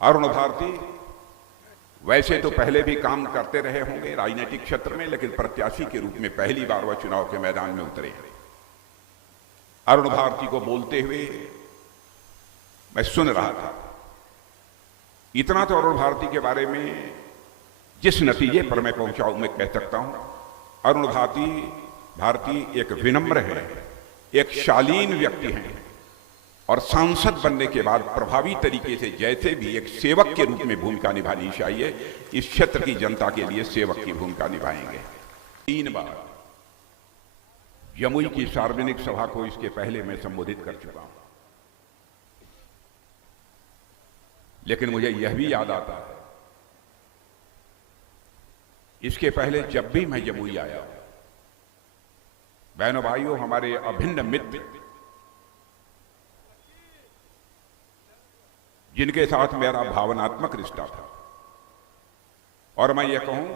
अरुण भारती वैसे तो पहले भी काम करते रहे होंगे राजनीतिक क्षेत्र में, लेकिन प्रत्याशी के रूप में पहली बार वह चुनाव के मैदान में उतरे। अरुण भारती को बोलते हुए मैं सुन रहा था। इतना तो अरुण भारती के बारे में जिस नतीजे पर मैं पहुंचा हूं मैं कह सकता हूं, अरुण भारती एक विनम्र है, एक शालीन व्यक्ति हैं और सांसद बनने के बाद प्रभावी तरीके से जैसे भी एक सेवक के रूप में भूमिका निभानी चाहिए, इस क्षेत्र की जनता के लिए सेवक की भूमिका निभाएंगे। 3 बार जमुई की सार्वजनिक सभा को इसके पहले मैं संबोधित कर चुका हूं, लेकिन मुझे यह भी याद आता है इसके पहले जब भी मैं जमुई आया, बहनों भाइयों, हमारे अभिन्न मित्र जिनके साथ मेरा भावनात्मक रिश्ता था, और मैं ये कहूं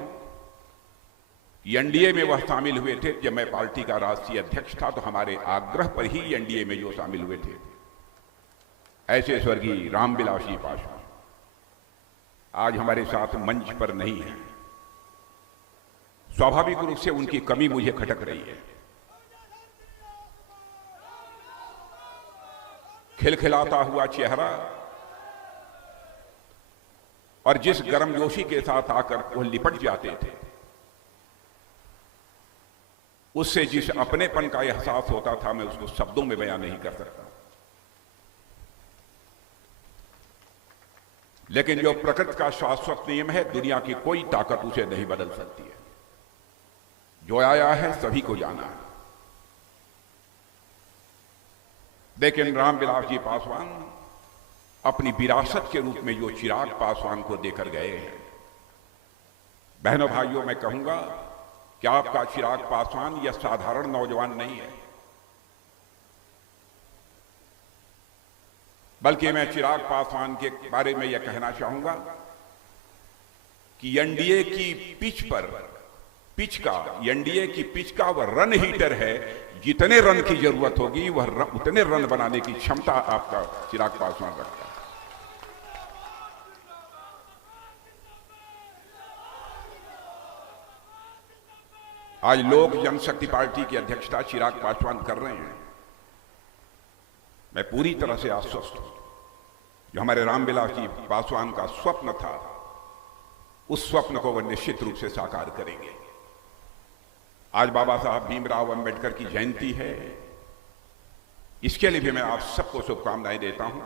कि एनडीए में वह शामिल हुए थे जब मैं पार्टी का राष्ट्रीय अध्यक्ष था, तो हमारे आग्रह पर ही एनडीए में जो शामिल हुए थे, ऐसे स्वर्गीय रामविलास जी पासवान आज हमारे साथ मंच पर नहीं है। स्वाभाविक रूप से उनकी कमी मुझे खटक रही है। खिलखिलाता हुआ चेहरा और जिस गर्मजोशी के साथ आकर वो लिपट जाते थे, उससे जिस अपनेपन का एहसास होता था, मैं उसको शब्दों में बयान नहीं कर सकता। लेकिन जो प्रकृति का शाश्वत नियम है, दुनिया की कोई ताकत उसे नहीं बदल सकती है। जो आया है सभी को जाना है। लेकिन रामविलास जी पासवान अपनी विरासत के रूप में जो चिराग पासवान को देकर गए हैं, बहनों भाइयों, मैं कहूंगा कि आपका चिराग पासवान यह साधारण नौजवान नहीं है, बल्कि मैं चिराग पासवान के बारे में यह कहना चाहूंगा कि एनडीए की पिच का वह रन हीटर है। जितने रन की जरूरत होगी वह उतने रन बनाने की क्षमता आपका चिराग पासवान रखता है। आज लोक जनशक्ति पार्टी की अध्यक्षता चिराग पासवान कर रहे हैं। मैं पूरी तरह से आश्वस्त हूं, जो हमारे रामविलास जी पासवान का स्वप्न था, उस स्वप्न को वह निश्चित रूप से साकार करेंगे। आज बाबा साहब भीमराव अंबेडकर की जयंती है, इसके लिए भी मैं आप सबको शुभकामनाएं देता हूं।